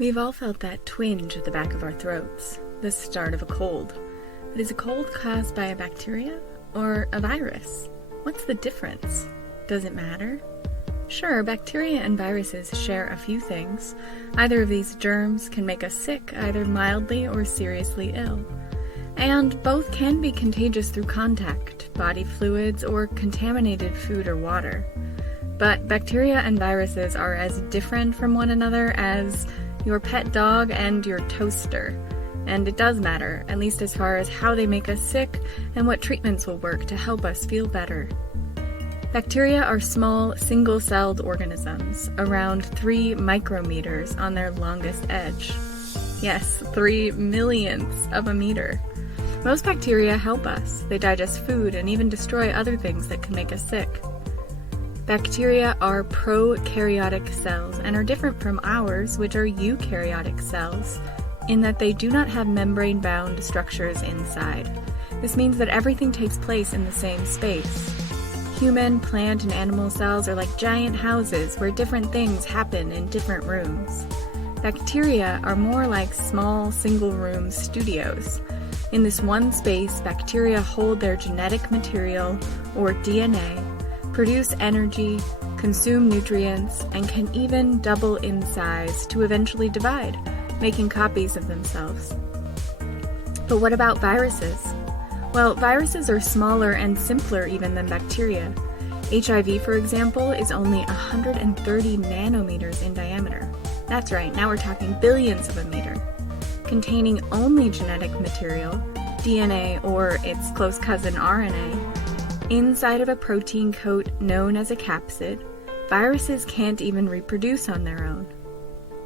We've all felt that twinge at the back of our throats, the start of a cold. But is a cold caused by a bacteria or a virus? What's the difference? Does it matter? Sure, bacteria and viruses share a few things. Either of these germs can make us sick, either mildly or seriously ill. And both can be contagious through contact, body fluids, or contaminated food or water. But bacteria and viruses are as different from one another as your pet dog and your toaster. And it does matter, at least as far as how they make us sick and what treatments will work to help us feel better. Bacteria are small, single-celled organisms, around 3 micrometers on their longest edge. Yes, 3 millionths of a meter. Most bacteria help us. They digest food and even destroy other things that can make us sick. Bacteria are prokaryotic cells and are different from ours, which are eukaryotic cells, in that they do not have membrane-bound structures inside. This means that everything takes place in the same space. Human, plant, and animal cells are like giant houses where different things happen in different rooms. Bacteria are more like small, single-room studios. In this one space, bacteria hold their genetic material, or DNA, produce energy, consume nutrients, and can even double in size to eventually divide, making copies of themselves. But what about viruses? Well, viruses are smaller and simpler even than bacteria. HIV, for example, is only 130 nanometers in diameter. That's right, now we're talking billions of a meter. Containing only genetic material, DNA or its close cousin RNA, inside of a protein coat known as a capsid, viruses can't even reproduce on their own.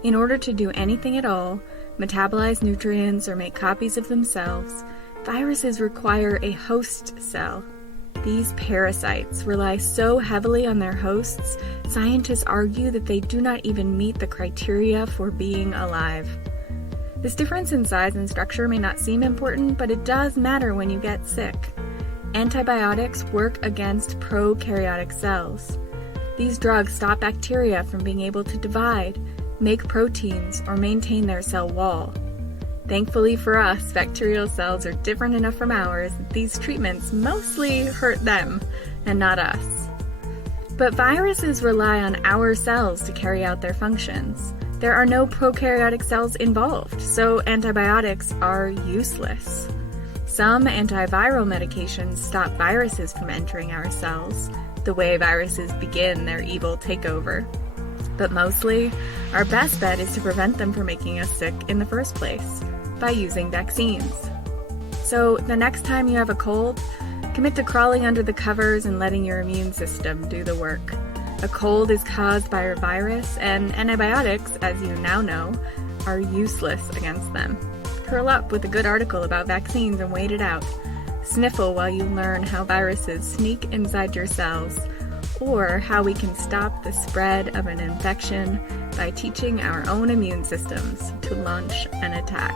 In order to do anything at all, metabolize nutrients or make copies of themselves, viruses require a host cell. These parasites rely so heavily on their hosts, scientists argue that they do not even meet the criteria for being alive. This difference in size and structure may not seem important, but it does matter when you get sick. Antibiotics work against prokaryotic cells. These drugs stop bacteria from being able to divide, make proteins, or maintain their cell wall. Thankfully for us, bacterial cells are different enough from ours that these treatments mostly hurt them and not us. But viruses rely on our cells to carry out their functions. There are no prokaryotic cells involved, so antibiotics are useless. Some antiviral medications stop viruses from entering our cells, the way viruses begin their evil takeover. But mostly, our best bet is to prevent them from making us sick in the first place, by using vaccines. So the next time you have a cold, commit to crawling under the covers and letting your immune system do the work. A cold is caused by a virus, and antibiotics, as you now know, are useless against them. Curl up with a good article about vaccines and wait it out. Sniffle while you learn how viruses sneak inside your cells, or how we can stop the spread of an infection by teaching our own immune systems to launch an attack.